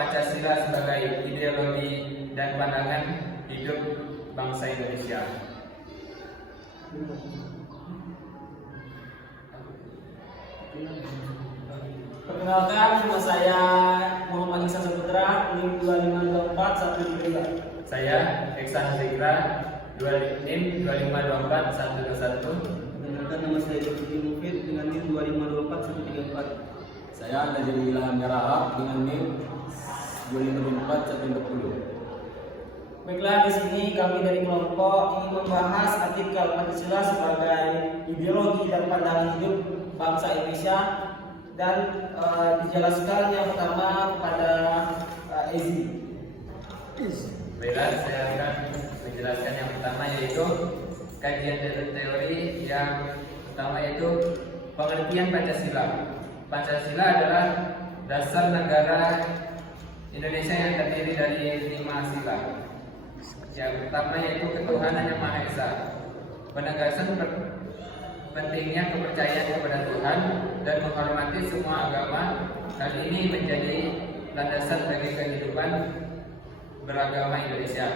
Pancasila sebagai ideologi dan pandangan hidup bangsa Indonesia. Perkenalkan, nama saya Muhammad Iksan Saputra, NIM 2524 123. Saya Iksan Fikra, NIM 2524 121. Perkenalkan, nama saya Dr. Mufid dengan NIM 2524 134. Saya Najib Ilham Yarahab dengan NIM 2524 140. Baiklah, di sini kami dari kelompok ingin membahas artikel Pancasila sebagai ideologi dan pandangan hidup bangsa Indonesia, dan dijelaskan yang pertama kepada Ezi. Baiklah, saya akan menjelaskan yang pertama, yaitu kajian teori yang pertama, yaitu pengertian Pancasila. Pancasila adalah dasar negara Indonesia yang terdiri dari 5 sila. Yang pertama yaitu ketuhanan yang Maha Esa. Penegasan pentingnya kepercayaan kepada Tuhan dan menghormati semua agama. Hal ini menjadi landasan bagi kehidupan beragama Indonesia.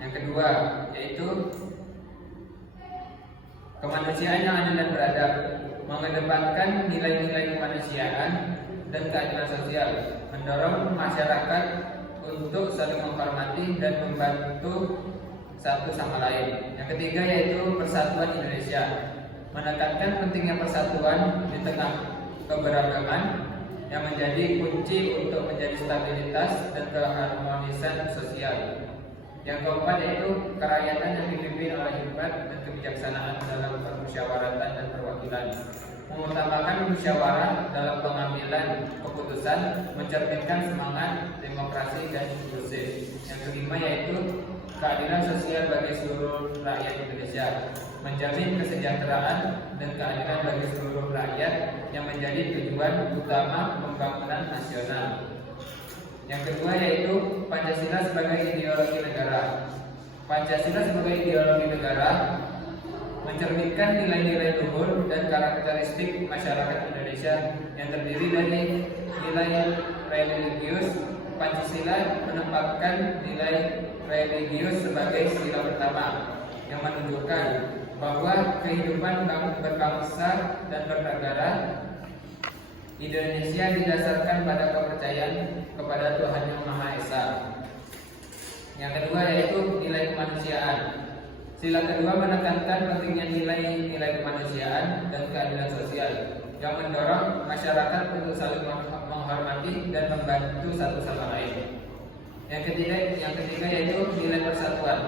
Yang kedua yaitu kemanusiaan yang adil dan beradab, mengedepankan nilai-nilai kemanusiaan dan keadilan sosial, mendorong masyarakat untuk saling menghormati dan membantu satu sama lain. Yang ketiga yaitu persatuan Indonesia, menekankan pentingnya persatuan di tengah keberagaman yang menjadi kunci untuk menjadi stabilitas dan keharmonisan sosial. Yang keempat yaitu kerakyatan yang dipimpin oleh hikmat dan kebijaksanaan dalam permusyawaratan dan perwakilan, mengutamakan musyawarah dalam pengambilan keputusan, mencerminkan semangat demokrasi dan inklusif. Yang kelima yaitu keadilan sosial bagi seluruh rakyat Indonesia, menjamin kesejahteraan dan keadilan bagi seluruh rakyat yang menjadi tujuan utama pembangunan nasional. Yang kedua yaitu Pancasila sebagai ideologi negara. Pancasila sebagai ideologi negara mencerminkan nilai-nilai luhur dan karakteristik masyarakat Indonesia yang terdiri dari nilai religius. Pancasila menempatkan nilai religius sebagai sila pertama yang menunjukkan bahwa kehidupan berbangsa dan bernegara Indonesia didasarkan pada kepercayaan kepada Tuhan Yang Maha Esa. Yang kedua yaitu nilai kemanusiaan. Sila kedua menekankan pentingnya nilai-nilai kemanusiaan dan keadilan sosial yang mendorong masyarakat untuk saling menghormati dan membantu satu sama lain. Yang ketiga yaitu nilai persatuan.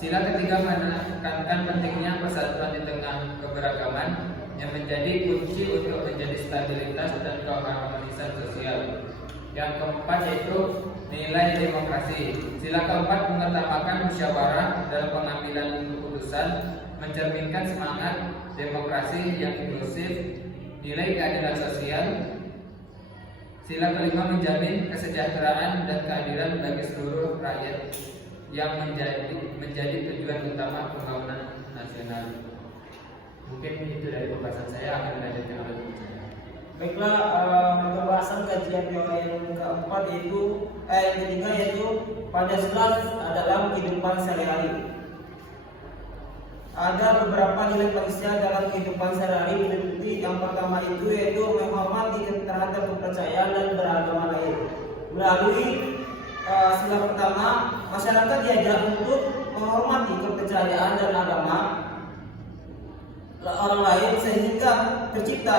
Sila ketiga menekankan pentingnya persatuan di tengah keberagaman yang menjadi kunci untuk menjadi stabilitas dan keharmonisan sosial. Yang keempat yaitu nilai demokrasi. Sila keempat mengutamakan musyawarah dalam pengambilan keputusan, mencerminkan semangat demokrasi yang inklusif, nilai keadilan sosial. Sila kelima menjamin kesejahteraan dan keadilan bagi seluruh rakyat yang menjadi tujuan utama pembangunan nasional. Mungkin itu dari pembahasan saya, akan dilanjutkan oleh guru saya. Baiklah, pembahasan kajian teori yang keempat yaitu yang ketiga yaitu Pancasila dalam kehidupan sehari-hari. Ada beberapa nilai Pancasila dalam kehidupan sehari-hari meliputi yang pertama itu yaitu menghormati terhadap kepercayaan dan beragama lain. Melalui sila pertama, masyarakat diajak untuk menghormati kepercayaan dan agama orang lain sehingga tercipta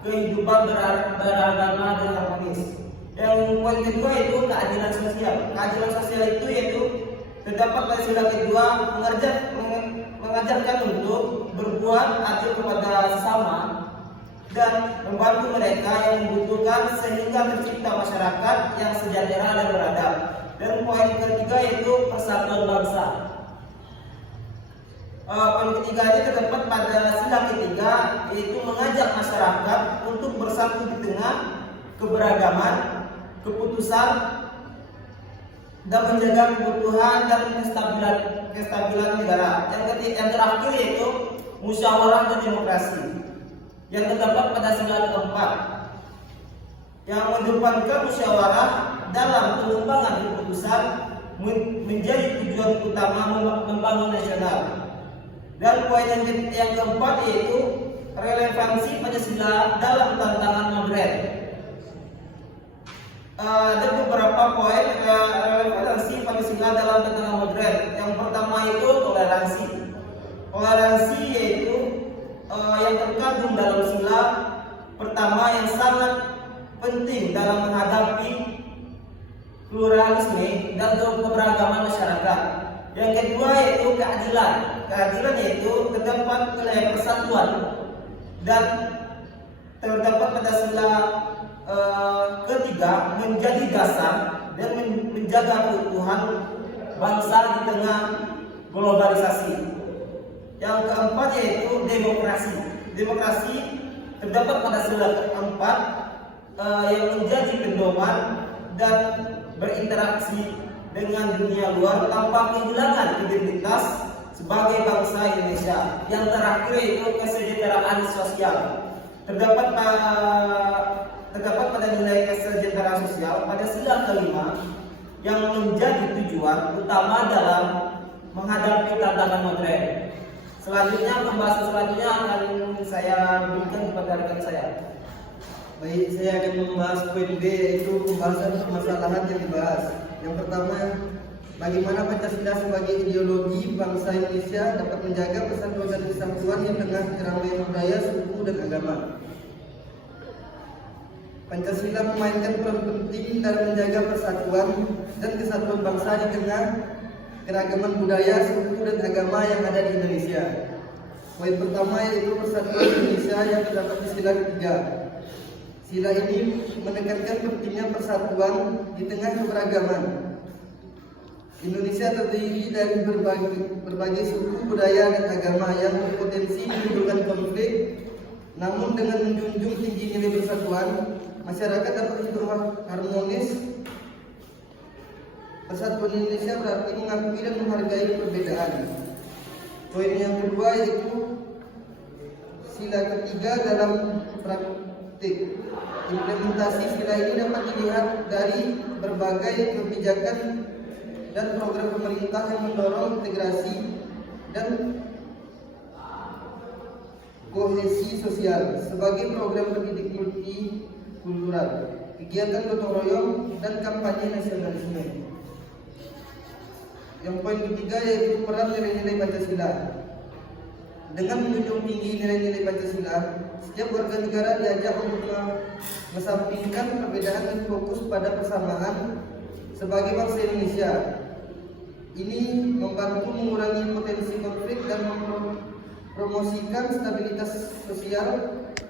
kehidupan beragama dan harmonis. Yang poin kedua itu keadilan sosial. Keadilan sosial itu yaitu terdapat pada sila kedua mengajarkan untuk berbuat adil kepada sesama dan membantu mereka yang membutuhkan sehingga tercipta masyarakat yang sejahtera dan beradab. Dan poin ketiga yaitu persatuan bangsa. Poin ketiganya terdapat pada sila ketiga yaitu mengajak masyarakat untuk bersatu di tengah keberagaman, keputusan dan menjaga kebutuhan dan kestabilan negara. Yang terakhir yaitu musyawarah dan demokrasi yang terdapat pada sila keempat yang mengedepankan musyawarah dalam pengembangan keputusan menjadi tujuan utama membangun nasional. Dan poin yang keempat yaitu relevansi Pancasila dalam tantangan modern. Ada beberapa poin relevansi Pancasila dalam tantangan modern. Yang pertama itu toleransi. Toleransi yaitu yang terkandung dalam sila pertama yang sangat penting dalam menghadapi pluralisme dan keberagaman masyarakat. Yang kedua yaitu keadilan. Keadilan yaitu terdapat wilayah persatuan dan terdapat pada sila ketiga menjadi dasar dan menjaga keutuhan bangsa di tengah globalisasi. Yang keempat yaitu demokrasi. Demokrasi terdapat pada sila keempat yang menjadi pedoman dan berinteraksi dengan dunia luar tanpa kehilangan identitas sebagai bangsa Indonesia. Yang terakhir yaitu kesejahteraan sosial. Terdapat pada nilai kesejahteraan sosial pada sila kelima yang menjadi tujuan utama dalam menghadapi tantangan modern. Selanjutnya, pembahasan selanjutnya akan saya berikan kepada rekan saya. Baik, saya akan membahas poin B, yaitu pembahasan permasalahan yang dibahas. Yang pertama, bagaimana Pancasila sebagai ideologi bangsa Indonesia dapat menjaga persatuan dan kesatuan di tengah keramaian budaya, suku, dan agama. Pancasila memainkan peran penting dalam menjaga persatuan dan kesatuan bangsa di tengah keragaman budaya, suku, dan agama yang ada di Indonesia. Poin pertama yaitu persatuan Indonesia yang terdapat di sila ketiga. Sila ini menekankan pentingnya persatuan di tengah keberagaman. Indonesia terdiri dari berbagai suku, budaya, dan agama yang berpotensi menimbulkan konflik. Namun dengan menjunjung tinggi nilai persatuan, masyarakat dapat hidup harmonis. Persatuan Indonesia berarti mengakui dan menghargai perbedaan. Poin yang kedua yaitu sila ketiga dalam praktik. Implementasi sila ini dapat dilihat dari berbagai kebijakan dan program pemerintah yang mendorong integrasi dan kohesi sosial sebagai program pendidik multikultural, kegiatan gotong royong, dan kampanye nasionalisme. Yang poin ketiga yaitu peran nilai-nilai Pancasila. Dengan menjunjung tinggi nilai-nilai Pancasila, setiap warga negara diajak untuk mengesampingkan perbedaan dan fokus pada persamaan sebagai bangsa Indonesia. Ini membantu mengurangi potensi konflik dan mempromosikan stabilitas sosial.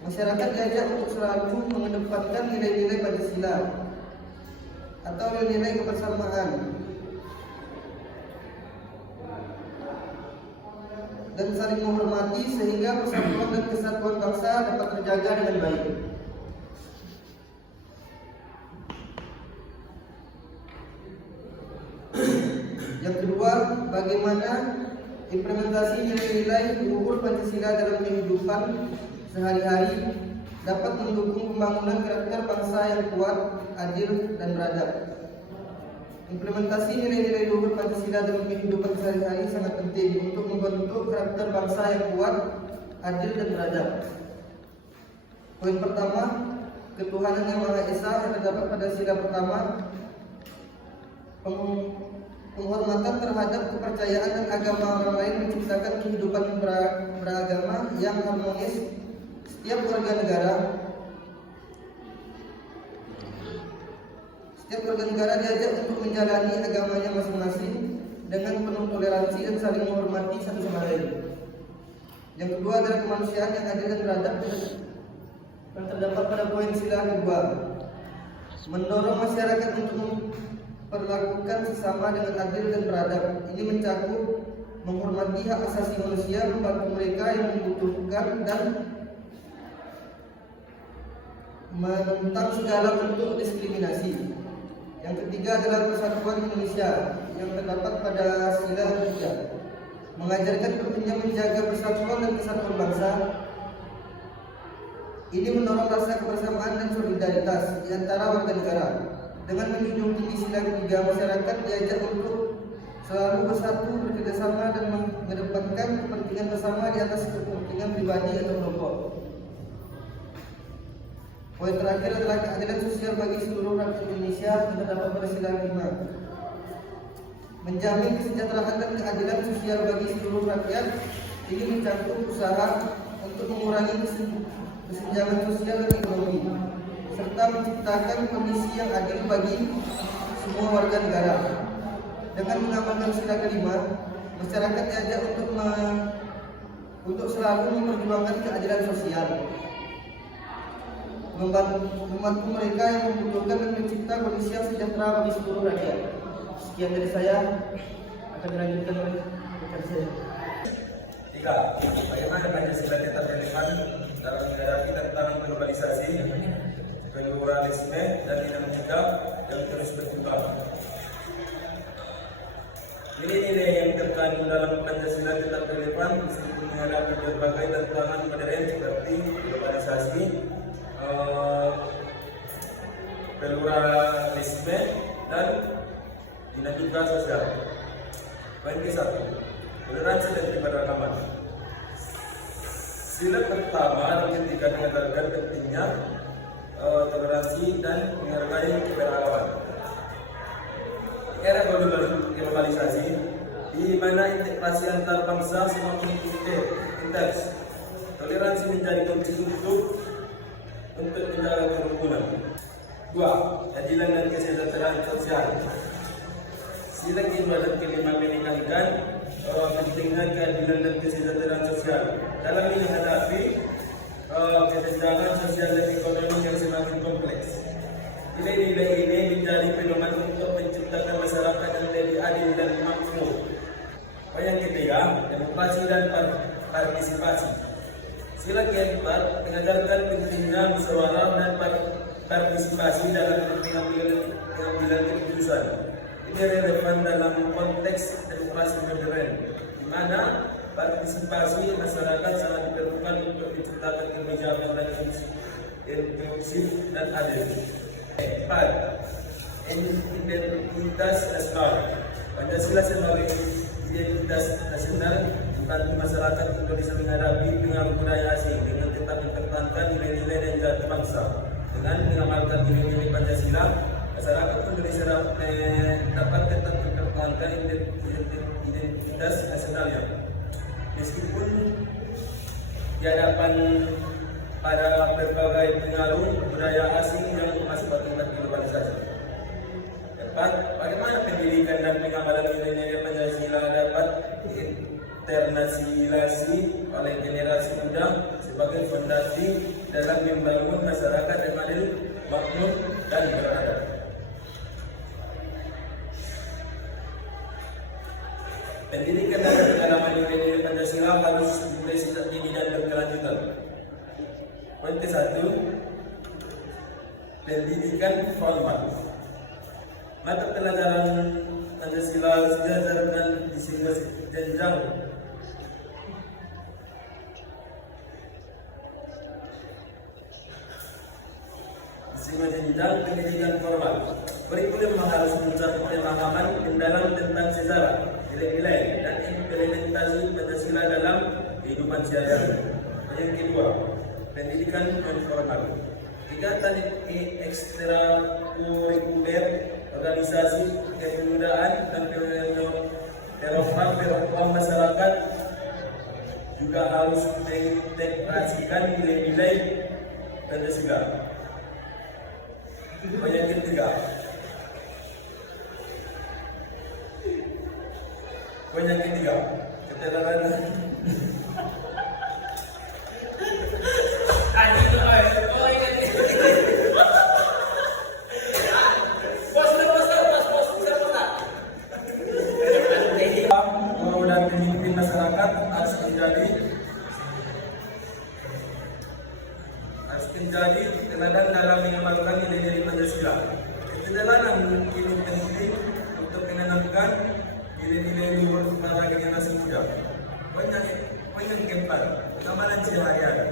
Masyarakat diajak untuk selalu mengedepankan nilai-nilai Pancasila atau nilai-nilai kebersamaan dan saling menghormati sehingga persatuan dan kesatuan bangsa dapat terjaga dengan baik. Yang kedua, bagaimana implementasi nilai-nilai luhur Pancasila dalam kehidupan sehari-hari dapat mendukung pembangunan karakter bangsa yang kuat, adil, dan beradab. Implementasi nilai-nilai luhur Pancasila dalam kehidupan sehari-hari sangat penting untuk membentuk karakter bangsa yang kuat, adil, dan beradab. Poin pertama, ketuhanan yang Maha Esa yang terdapat pada sila pertama. Penghormatan terhadap kepercayaan dan agama orang lain menciptakan kehidupan beragama yang harmonis. Setiap warga negara diajak untuk menjalani agamanya masing-masing dengan penuh toleransi dan saling menghormati satu sama lain. Yang kedua adalah kemanusiaan yang adil dan beradab yang terdapat pada poin sila kedua. Mendorong masyarakat untuk memperlakukan sesama dengan adil dan beradab. Ini mencakup menghormati hak asasi manusia, membantu mereka yang membutuhkan, dan menentang segala bentuk diskriminasi. Yang ketiga adalah persatuan Indonesia yang terdapat pada sila ketiga. Mengajarkan pentingnya menjaga persatuan dan kesatuan bangsa. Ini mendorong rasa kebersamaan dan solidaritas di antara warga negara. Dengan menjunjung tinggi sila ketiga, masyarakat diajak untuk selalu bersatu, bekerjasama dan mengedepankan kepentingan bersama di atas kepentingan pribadi atau kelompok. Poin terakhir adalah keadilan sosial bagi seluruh rakyat Indonesia yang terdapat pada sila 5. Menjamin kesejahteraan dan keadilan sosial bagi seluruh rakyat ini mencakup usaha untuk mengurangi kesenjangan sosial dan ekonomi, serta menciptakan kondisi yang adil bagi semua warga negara. Dengan mengamalkan sila kelima, masyarakat diajak untuk selalu memperjuangkan keadilan sosial, membantu mereka yang membutuhkan dan mencipta kondisi yang sejahtera bagi seluruh rakyat. Sekian dari saya, akan dilanjutkan oleh rekan saya. 3. Bagaimana Pancasila tetap relevan dalam menghadapi tantangan globalisasi, pluralisme, dan dinamika yang terus berkembang. Nilai-nilai yang terkandung dalam Pancasila tetap relevan meskipun menghadapi berbagai tantangan modern seperti globalisasi, pluralisme, dan dinamika sosial. Poin ke-1, toleransi dan keberagaman. Sila pertama dan ketiga mengajarkan pentingnya toleransi dan menghargai keberagaman. Era globalisasi di mana integrasi antar bangsa semakin intens, toleransi menjadi kunci untuk menjaga kerukunan. 2. Keadilan dan kesejahteraan sosial. Sila kedua dan kelima menekankan pentingnya keadilan dan kesejahteraan sosial dalam menghadapi kesenjangan sosial dan ekonomi yang semakin kompleks. Nilai-nilai ini menjadi pedoman untuk menciptakan masyarakat yang lebih adil dan makmur. Poin yang ketiga, demokrasi dan partisipasi. Sila keempat mengajarkan pentingnya musyawarah dan partisipasi dalam pengambilan keputusan. Ini relevan dalam konteks demokrasi modern, di mana partisipasi masyarakat sangat diperlukan untuk menciptakan kebijakan dan inklusif dan adil. 4. Identitas nasional. Pancasila sebagai identitas nasional membantu masyarakat Indonesia menghadapi pengaruh budaya asing dengan tetap mempertahankan nilai-nilai dan jati bangsa. Dengan mengamalkan nilai-nilai Pancasila, masyarakat Indonesia dapat tetap mempertahankan identitas nasionalnya, meskipun di hadapan pada berbagai pengaruh budaya asing yang masih berkembang globalisasi. 4. Bagaimana pendidikan dan pengamalan nilai-nilai Pancasila dapat diinternalisasi oleh generasi muda sebagai fondasi dalam membangun masyarakat yang adil, makmur, dan beradab. Pendidikan dan pengalaman nilai-nilai Pancasila harus dimulai sejak dini dan berkelanjutan. Poin ke-1, pendidikan formal. Mata pelajaran Pancasila harus diajarkan di semua jenjang. Pendidikan formal. Kurikulum harus mencakup pemahaman mendalam tentang sejarah, nilai-nilai, dan implementasi Pancasila dalam kehidupan sehari-hari. Yang kedua, pendidikan non formal. Kegiatan ekstrakurikuler, organisasi kepemudaan, dan program masyarakat juga harus mengintegrasikan nilai-nilai Pancasila. Poin yang ketiga, keterangan dan pemimpin masyarakat harus menjadi teladan dalam mengamalkan nilai-nilai Pancasila. Keteladan ini penting untuk menanamkan nilai-nilai luhur para generasi muda. Poin yang keempat, pengamalan sehari-hari.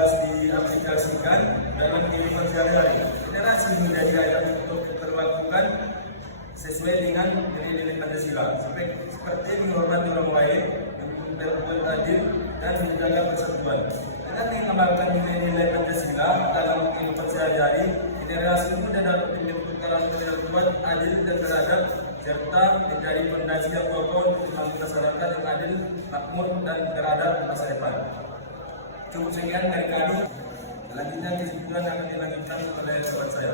harus diaplikasikan dalam kehidupan sehari-hari. Generasi menjadi layak untuk diperlakukan sesuai dengan nilai-nilai Pancasila, seperti menghormati orang lain, berbuat adil, dan menjaga persatuan. Dengan mengamalkan nilai-nilai Pancasila dalam kehidupan sehari-hari, generasi muda dapat membentuk karakter yang kuat, adil, dan beradab, serta menjadi fondasi yang kokoh untuk membangun masyarakat yang adil, makmur, dan beradab di masa depan. Cukup sekian dari kami. Selanjutnya kesimpulan akan dilanjutkan kepada sobat saya.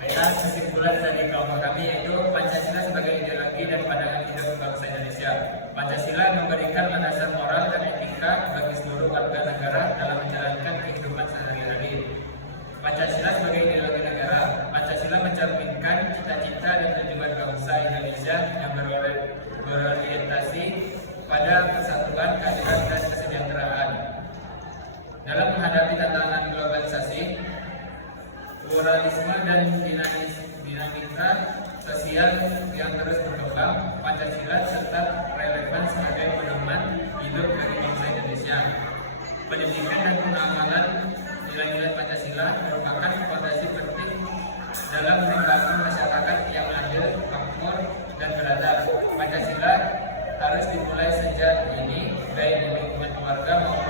Baiklah, kesimpulan dari kelompok kami yaitu Pancasila sebagai ideologi dan pandangan hidup bangsa Indonesia. Pancasila memberikan landasan moral dan etika bagi seluruh warga negara dalam menjalankan kehidupan sehari-hari. Pancasila sebagai ideologi negara, Pancasila mencerminkan cita-cita dan tujuan bangsa Indonesia yang berorientasi pada persatuan, keadilan, dan kesejahteraan. Dalam menghadapi tantangan globalisasi, pluralisme dan dinamika sosial yang terus berkembang, Pancasila tetap relevan sebagai pedoman hidup bagi bangsa Indonesia. Pendidikan dan pengamalan nilai-nilai Pancasila merupakan fondasi penting dalam membangun masyarakat yang adil, makmur, dan beradab. Pancasila harus dimulai sejak dini, baik di lingkungan keluarga maupun